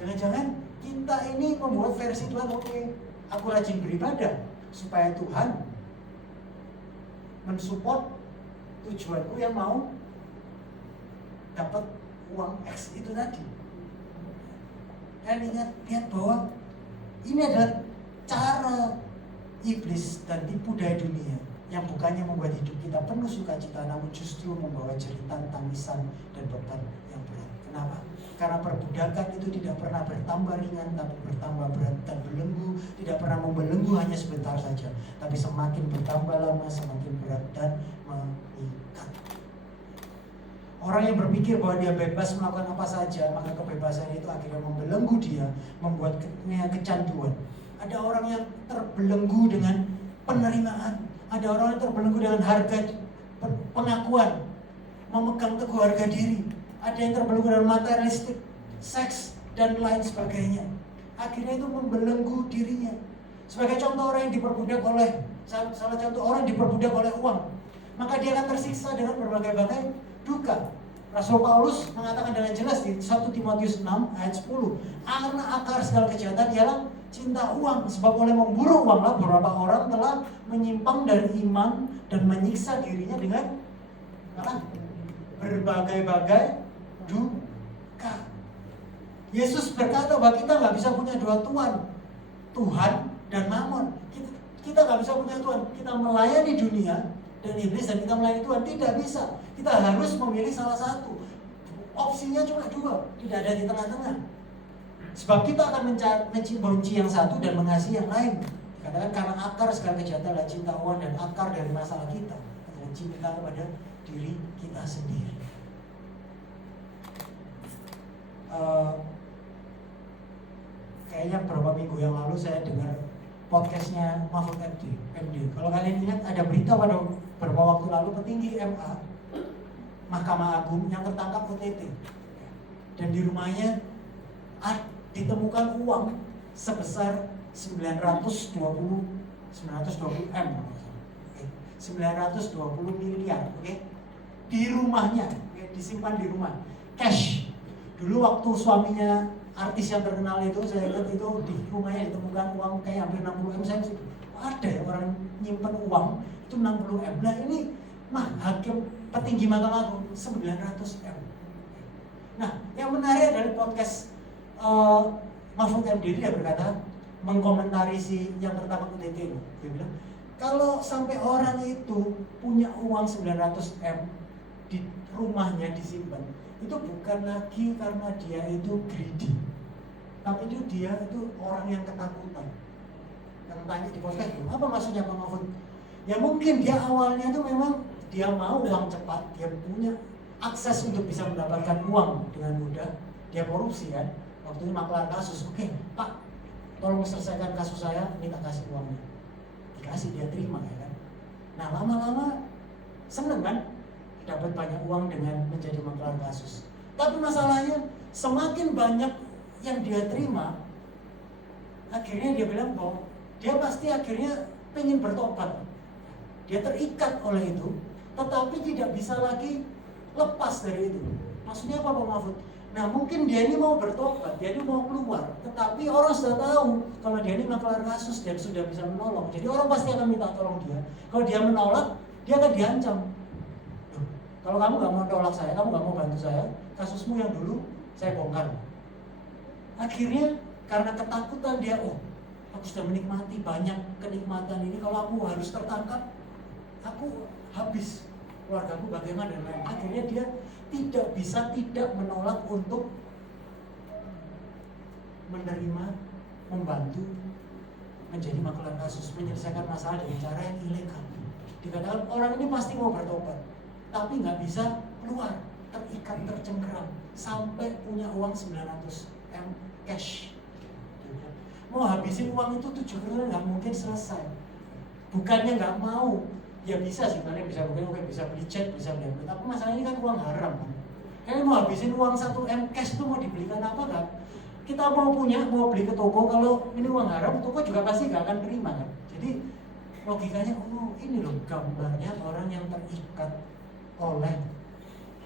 Jangan-jangan kita ini membuat versi Tuhan, oke, aku rajin beribadah supaya Tuhan mensupport tujuanku yang mau dapat uang X itu tadi. Dan lihat bahwa ini adalah cara iblis dan tipu daya dunia yang bukannya membuat hidup kita penuh sukacita, namun justru membawa jeritan, tangisan, dan beban yang berat. Kenapa? Karena perbudakan itu tidak pernah bertambah ringan, tapi bertambah berat dan belenggu. Tidak pernah membelenggu hanya sebentar saja, tapi semakin bertambah lama, semakin berat dan mengikat. Orang yang berpikir bahwa dia bebas melakukan apa saja, maka kebebasan itu akhirnya membelenggu dia, membuatnya kecanduan. Ada orang yang terbelenggu dengan penerimaan, ada orang yang terbelenggu dengan harga pengakuan, memegang teguh harga diri. Ada yang terbelenggu dengan materialistik, seks, dan lain sebagainya. Akhirnya itu membelenggu dirinya. Sebagai contoh orang yang diperbudak oleh, salah contoh orang yang diperbudak oleh uang, maka dia akan tersiksa dengan berbagai-bagai duka. Rasul Paulus mengatakan dengan jelas di 1 Timotius 6 ayat 10, karena akar segala kejahatan ialah cinta uang, sebab oleh memburu uanglah beberapa orang telah menyimpang dari iman dan menyiksa dirinya dengan berbagai-bagai duka. Yesus berkata bahwa kita nggak bisa punya dua tuan, Tuhan dan Mamon. Kita nggak bisa punya Tuhan. Kita melayani dunia dan iblis, dan kita melayani Tuhan, tidak bisa. Kita harus memilih salah satu. Opsinya cuma dua, tidak ada di tengah-tengah. Sebab kita akan membenci yang satu dan mengasihi yang lain. Dikatakan karena akar segala kejahatan adalah cinta uang, dan akar dari masalah kita adalah cinta kepada diri kita sendiri. Kayaknya beberapa minggu yang lalu saya dengar podcastnya Mahfud MD. Kalau kalian ingat, ada berita pada beberapa waktu lalu petinggi MA, Mahkamah Agung, yang tertangkap OTT, dan di rumahnya ditemukan uang sebesar 920 M, 920 miliar, di rumahnya, disimpan di rumah, cash. Dulu waktu suaminya artis yang terkenal itu, saya lihat itu di rumahnya ditemukan uang kayak hampir 60 M. Saya sih, ada ya orang nyimpen uang itu 60 M. Nah ini hakim petinggi Mahkamah Agung 900 M. Nah yang menarik dari podcast Mahfud MD, dia berkata, mengkomentari si yang tertangkap OTT ini, dia bilang, kalau sampai orang itu punya uang 900 M di rumahnya disimpan, itu bukan lagi karena dia itu greedy, tapi itu dia itu orang yang ketakutan. Yang tanya di podcast itu, apa maksudnya Pak Mahfud? Ya mungkin dia awalnya itu memang dia mau uang cepat, dia punya akses untuk bisa mendapatkan uang dengan mudah, dia korupsi kan. Waktu itu maklar kasus, oke, Pak, tolong selesaikan kasus saya, minta kasih uangnya. Dikasih, dia terima ya kan. Nah lama-lama seneng kan, dapat banyak uang dengan menjadi maklar kasus. Tapi masalahnya semakin banyak yang dia terima, akhirnya dia bilang bahwa dia pasti akhirnya pengen bertobat. Dia terikat oleh itu, tetapi tidak bisa lagi lepas dari itu. Maksudnya apa Pak Mahfud? Nah mungkin dia ini mau bertobat, dia ini mau keluar, tetapi orang sudah tahu kalau dia ini maklar kasus dan sudah bisa menolong. Jadi orang pasti akan minta tolong dia. Kalau dia menolak, dia akan diancam. Kalau kamu nggak mau tolak saya, kamu nggak mau bantu saya, kasusmu yang dulu saya bongkar. Akhirnya karena ketakutan dia, aku sudah menikmati banyak kenikmatan ini, kalau aku harus tertangkap, aku habis, keluargaku bagaimana dan lain. Akhirnya dia tidak bisa tidak menolak untuk menerima, membantu, menjadi maklar kasus, menyelesaikan masalah dengan cara yang ilegal. Dikatakan orang ini pasti mau bertobat, tapi nggak bisa keluar, terikat, tercengkeram, sampai punya uang 900 M cash. Mau habisin uang itu 7 bulan nggak mungkin selesai. Bukannya nggak mau, ya bisa sih, kalian bisa mungkin bisa beli jet, bisa beli apa. Tapi masalahnya ini kan uang haram kan. Kalian mau habisin uang 1 M cash itu mau dibelikan apa nggak? Kita mau punya, mau beli ke toko, kalau ini uang haram, toko juga pasti nggak akan terima kan. Jadi logikanya, ini loh gambarnya orang yang terikat oleh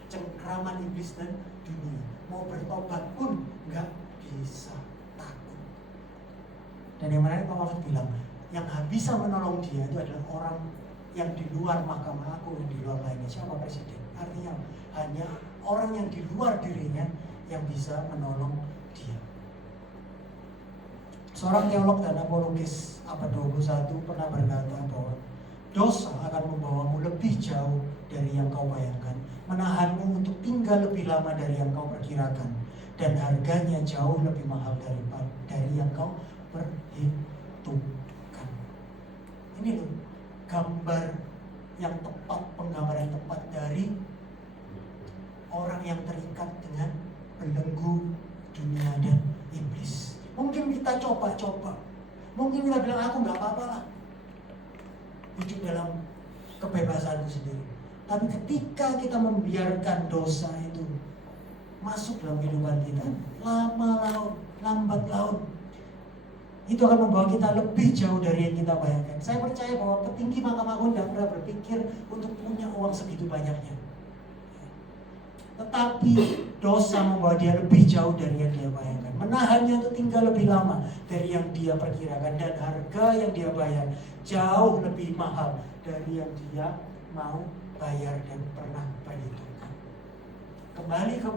cengkraman iblis dan dunia. Mau bertobat pun nggak bisa, takut. Dan yang menarik Pak Mahfud bilang, yang bisa menolong dia itu adalah orang yang di luar mahkamah agung, yang di luar lainnya. Siapa presiden? Artinya hanya orang yang di luar dirinya yang bisa menolong dia. Seorang teolog dan apologis abad 21 pernah berkata bahwa dosa akan membawamu lebih jauh dari yang kau bayangkan, menahanmu untuk tinggal lebih lama dari yang kau perkirakan, dan harganya jauh lebih mahal dari yang kau perhitungkan. Ini loh gambar yang tepat, penggambaran tepat dari orang yang terikat dengan belenggu dunia dan iblis. Mungkin kita coba-coba, mungkin kita bilang aku nggak apa-apa lah hidup dalam kebebasanku sendiri. Tapi ketika kita membiarkan dosa itu masuk dalam kehidupan kita, lama laun, lambat laun, itu akan membawa kita lebih jauh dari yang kita bayangkan. Saya percaya bahwa petinggi Mahkamah Agung tidak pernah berpikir untuk punya uang segitu banyaknya. Tetapi dosa membawa dia lebih jauh dari yang dia bayangkan, menahannya untuk tinggal lebih lama dari yang dia perkirakan, dan harga yang dia bayar jauh lebih mahal dari yang dia mau bayar dan pernah perhitungkan. Kembali ke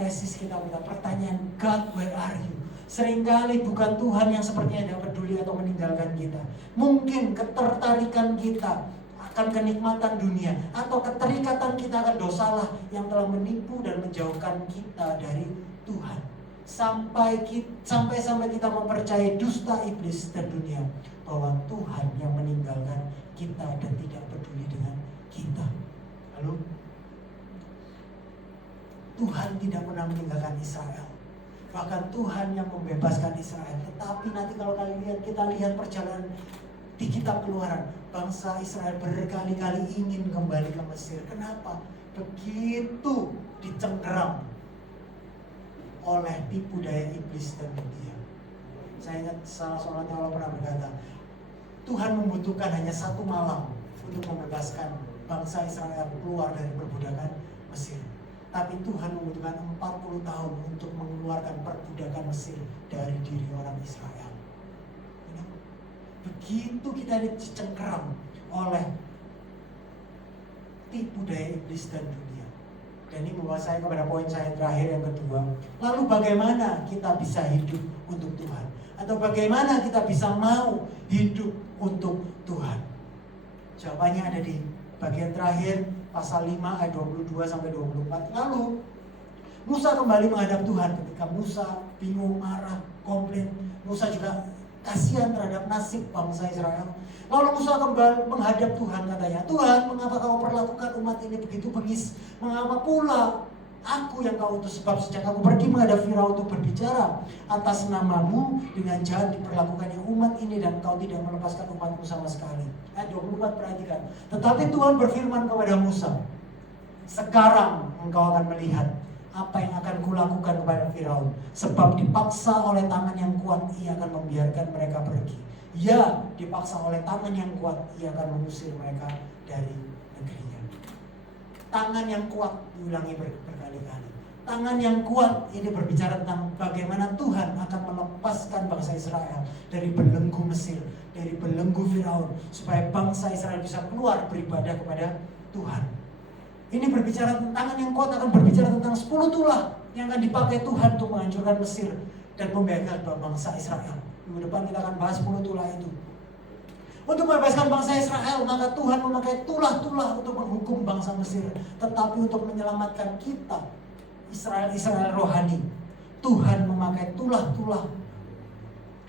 tesis kita, pertanyaan, God, where are you? Seringkali bukan Tuhan yang sepertinya tidak peduli atau meninggalkan kita. Mungkin ketertarikan kita akan kenikmatan dunia atau keterikatan kita akan dosalah yang telah menipu dan menjauhkan kita dari Tuhan. Sampai kita mempercayai dusta iblis dan dunia bahwa Tuhan yang meninggalkan kita dan tidak peduli dengan kita. Lalu Tuhan tidak pernah meninggalkan Israel. Bahkan Tuhan yang membebaskan Israel. Tetapi nanti kalau kita lihat perjalanan di kitab Keluaran, bangsa Israel berkali-kali ingin kembali ke Mesir. Kenapa? Begitu dicengkeram oleh tipu daya iblis dan dunia. Saya ingat salah seorang teolog pernah berkata, Tuhan membutuhkan hanya 1 malam untuk membebaskan bangsa Israel keluar dari perbudakan Mesir. Tapi Tuhan membutuhkan 40 tahun untuk mengeluarkan perbudakan Mesir dari diri orang Israel. Begitu kita dicengkeram oleh tipu daya iblis dan dunia. Dan ini membawa saya kepada poin saya terakhir yang kedua. Lalu bagaimana kita bisa hidup untuk Tuhan? Atau bagaimana kita bisa mau hidup untuk Tuhan? Jawabannya ada di bagian terakhir pasal 5 ayat 22-24. Lalu Musa kembali menghadap Tuhan. Ketika Musa bingung, marah, komplain, Musa juga kasihan terhadap nasib bangsa Israel. Lalu Musa kembali menghadap Tuhan, katanya, Tuhan, mengapa kau perlakukan umat ini begitu bengis? Mengapa pula aku yang kau utus? Sebab sejak aku pergi menghadap Firaun untuk berbicara atas namamu, dengan jahat diperlakukannya umat ini, dan kau tidak melepaskan umatmu sama sekali. Ayat 24, perhatikan. Tetapi Tuhan berfirman kepada Musa, sekarang engkau akan melihat apa yang akan kulakukan kepada Firaun, sebab dipaksa oleh tangan yang kuat ia akan membiarkan mereka pergi. Ya, dipaksa oleh tangan yang kuat ia akan mengusir mereka dari negerinya. Tangan yang kuat diulangi berkali-kali. Tangan yang kuat ini berbicara tentang bagaimana Tuhan akan melepaskan bangsa Israel dari belenggu Mesir, dari belenggu Firaun, supaya bangsa Israel bisa keluar beribadah kepada Tuhan. Ini berbicara tentang tangan yang kuat, akan berbicara tentang 10 tulah yang akan dipakai Tuhan untuk menghancurkan Mesir dan membebaskan bangsa Israel. Minggu depan kita akan bahas 10 tulah itu. Untuk membebaskan bangsa Israel, maka Tuhan memakai tulah-tulah untuk menghukum bangsa Mesir. Tetapi untuk menyelamatkan kita, Israel rohani, Tuhan memakai tulah-tulah.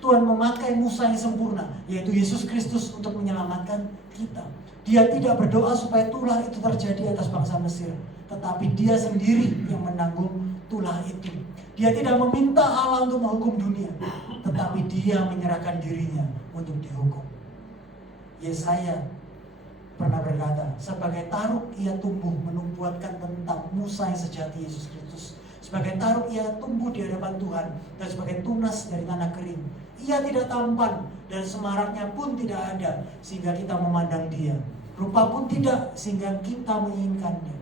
Tuhan memakai Musa yang sempurna, yaitu Yesus Kristus, untuk menyelamatkan kita. Dia tidak berdoa supaya tulah itu terjadi atas bangsa Mesir, tetapi dia sendiri yang menanggung tulah itu. Dia tidak meminta Allah untuk menghukum dunia, tetapi dia menyerahkan dirinya untuk dihukum. Yesaya pernah berkata, sebagai taruk ia tumbuh menubuatkan tentang Musa yang sejati, Yesus Kristus. Sebagai taruk ia tumbuh di hadapan Tuhan, dan sebagai tunas dari tanah kering. Ia tidak tampan, dan semaraknya pun tidak ada, sehingga kita memandang dia. Rupa pun tidak, sehingga kita menginginkannya.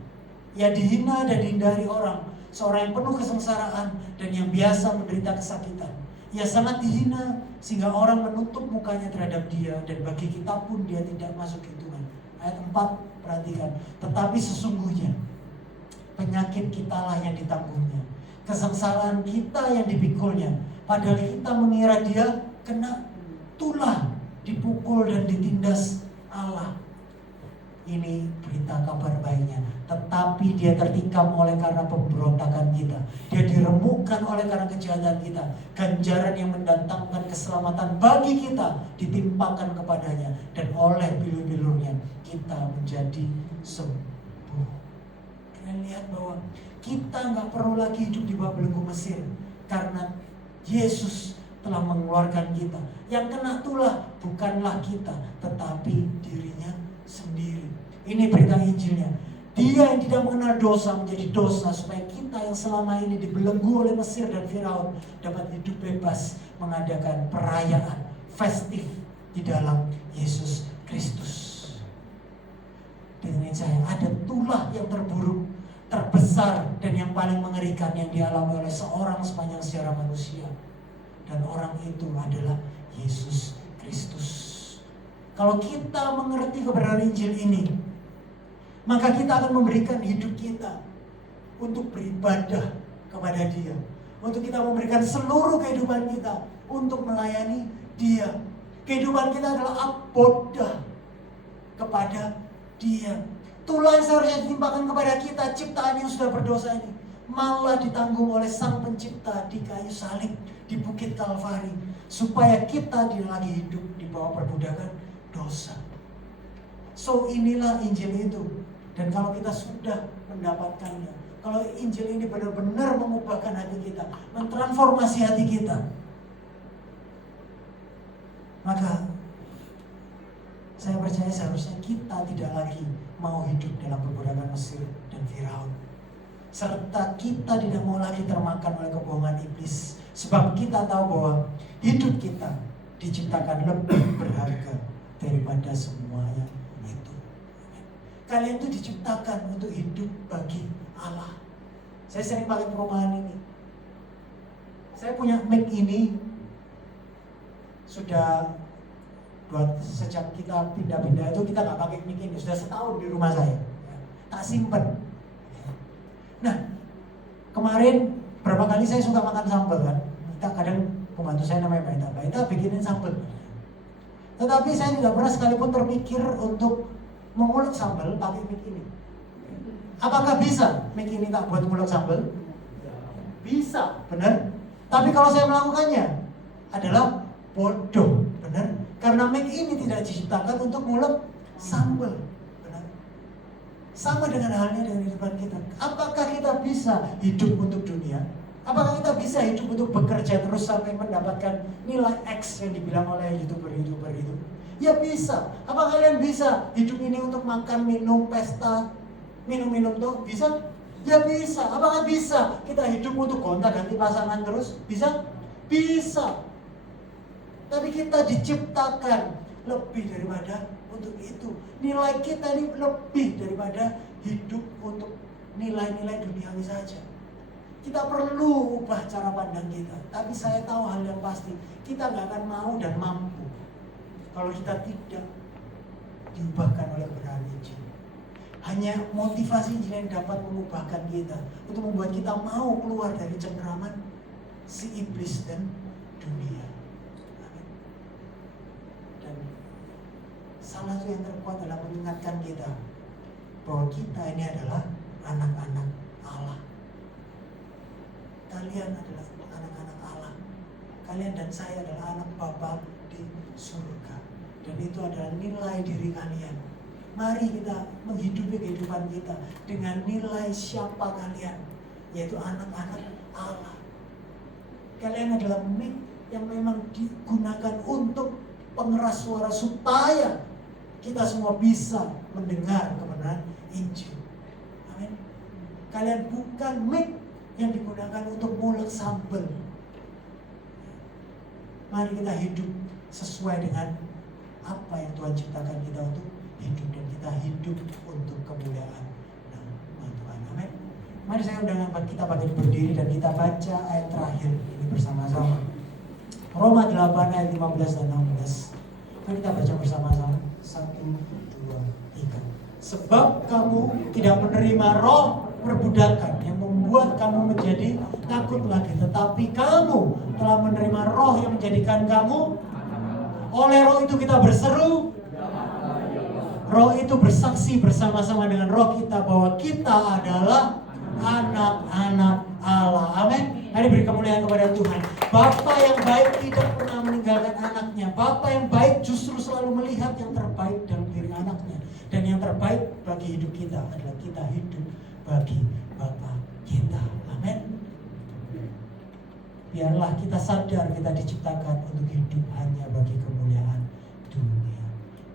Ia dihina dan dihindari orang, seorang yang penuh kesengsaraan dan yang biasa menderita kesakitan. Ia sangat dihina, sehingga orang menutup mukanya terhadap dia, dan bagi kita pun dia tidak masuk hitungan. Ayat 4, perhatikan. Tetapi sesungguhnya penyakit kita lah yang ditanggungnya, kesengsaraan kita yang dipikulnya. Padahal kita mengira dia kena tulah, dipukul dan ditindas Allah. Ini berita kabar baiknya. Tetapi dia tertikam oleh karena pemberontakan kita, dia diremukkan oleh karena kejahatan kita. Ganjaran yang mendatangkan keselamatan bagi kita ditimpakan kepadanya, dan oleh bilur-bilurnya kita menjadi sembuh. Kalian lihat bahwa kita nggak perlu lagi hidup di bawah belenggu Mesir, karena Yesus telah mengeluarkan kita. Yang kena tulah bukanlah kita, tetapi dirinya sendiri. Ini berita Injilnya. Dia yang tidak mengenal dosa menjadi dosa, supaya kita yang selama ini dibelenggu oleh Mesir dan Firaun dapat hidup bebas mengadakan perayaan festif di dalam Yesus Kristus. Dengan saya, ada tulah yang terburuk, terbesar, dan yang paling mengerikan yang dialami oleh seorang sepanjang sejarah manusia. Dan orang itu adalah Yesus Kristus. Kalau kita mengerti kebenaran Injil ini, maka kita akan memberikan hidup kita untuk beribadah kepada Dia. Untuk kita memberikan seluruh kehidupan kita untuk melayani Dia. Kehidupan kita adalah abodah kepada Dia. Tulah yang seharusnya ditimpakan kepada kita, ciptaan yang sudah berdosa ini, malah ditanggung oleh Sang Pencipta di kayu salib di Bukit Kalvari, supaya kita tidak lagi hidup di bawah perbudakan dosa. So inilah Injil itu. Dan kalau kita sudah mendapatkannya, kalau Injil ini benar-benar mengubahkan hati kita, mentransformasi hati kita, maka saya percaya seharusnya kita tidak lagi mau hidup dalam perbudakan Mesir dan Firaun. Serta kita tidak mau lagi termakan oleh kebohongan iblis. Sebab kita tahu bahwa hidup kita diciptakan lebih berharga daripada semuanya itu. Kalian itu diciptakan untuk hidup bagi Allah. Saya sering pakai perumahan ini. Saya punya mic ini sudah sejak kita pindah-pindah itu kita nggak pakai mic ini, sudah setahun di rumah saya. Tak simpen. Nah, kemarin berapa kali saya suka makan sambal kan? Kita kadang pembantu saya namanya Mbak Ita bikinin sambal. Tetapi saya tidak pernah sekalipun terpikir untuk mengulek sambal pakai mic ini. Apakah bisa mic ini tak buat ngulek sambal? Bisa, benar. Tapi kalau saya melakukannya adalah bodoh, benar. Karena mic ini tidak diciptakan untuk ngulek sambal, benar. Sama dengan halnya dengan kehidupan kita. Apakah kita bisa hidup untuk dunia? Apakah kita bisa hidup untuk bekerja terus sampai mendapatkan nilai X yang dibilang oleh YouTuber itu? Ya bisa. Apa kalian bisa hidup ini untuk makan, minum, pesta, minum tuh? Bisa? Ya bisa. Apakah bisa kita hidup untuk gonta-ganti pasangan terus? Bisa? Bisa. Tapi kita diciptakan lebih daripada untuk itu. Nilai kita ini lebih daripada hidup untuk nilai-nilai duniawi saja. Kita perlu ubah cara pandang kita. Tapi saya tahu hal yang pasti, kita gak akan mau dan mampu kalau kita tidak diubahkan oleh kebenaran Injil. Hanya motivasi Injil yang dapat mengubahkan kita, untuk membuat kita mau keluar dari cengkraman si iblis dan dunia. Amin. Dan salah satu yang terkuat adalah mengingatkan kita bahwa kita ini adalah anak-anak Allah. Kalian adalah anak-anak Allah. Kalian dan saya adalah anak Bapa di surga. Dan itu adalah nilai diri kalian. Mari kita menghidupi kehidupan kita dengan nilai siapa kalian, yaitu anak-anak Allah. Kalian adalah mic yang memang digunakan untuk pengeras suara supaya kita semua bisa mendengar kebenaran Injil. Amin. Kalian bukan mic yang digunakan untuk ngulek sambal. Mari kita hidup sesuai dengan apa yang Tuhan ciptakan kita untuk hidup, dan kita hidup untuk kemuliaan nama Tuhan. Amin. Mari saya undang kita bangkit berdiri dan kita baca ayat terakhir ini bersama-sama. Roma 8 ayat 15 dan 16. Mari kita baca bersama-sama. 1, 2, 3. ikat. Sebab kamu tidak menerima roh perbudakan yang membuat kamu menjadi takut lagi, tetapi kamu telah menerima roh yang menjadikan kamu. Oleh roh itu kita berseru, roh itu bersaksi bersama-sama dengan roh kita bahwa kita adalah anak-anak Allah. Amin. Mari beri kemuliaan kepada Tuhan. Bapa yang baik tidak pernah meninggalkan anaknya. Bapa yang baik justru selalu melihat yang terbaik dalam diri anaknya. Dan yang terbaik bagi hidup kita adalah kita hidup bagi Bapa kita. Amin. Biarlah kita sadar kita diciptakan untuk hidup hanya bagi kemuliaan dunia.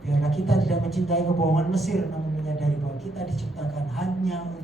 Biarlah kita tidak mencintai kebohongan Mesir, namun menyadari bahwa kita diciptakan hanya untuk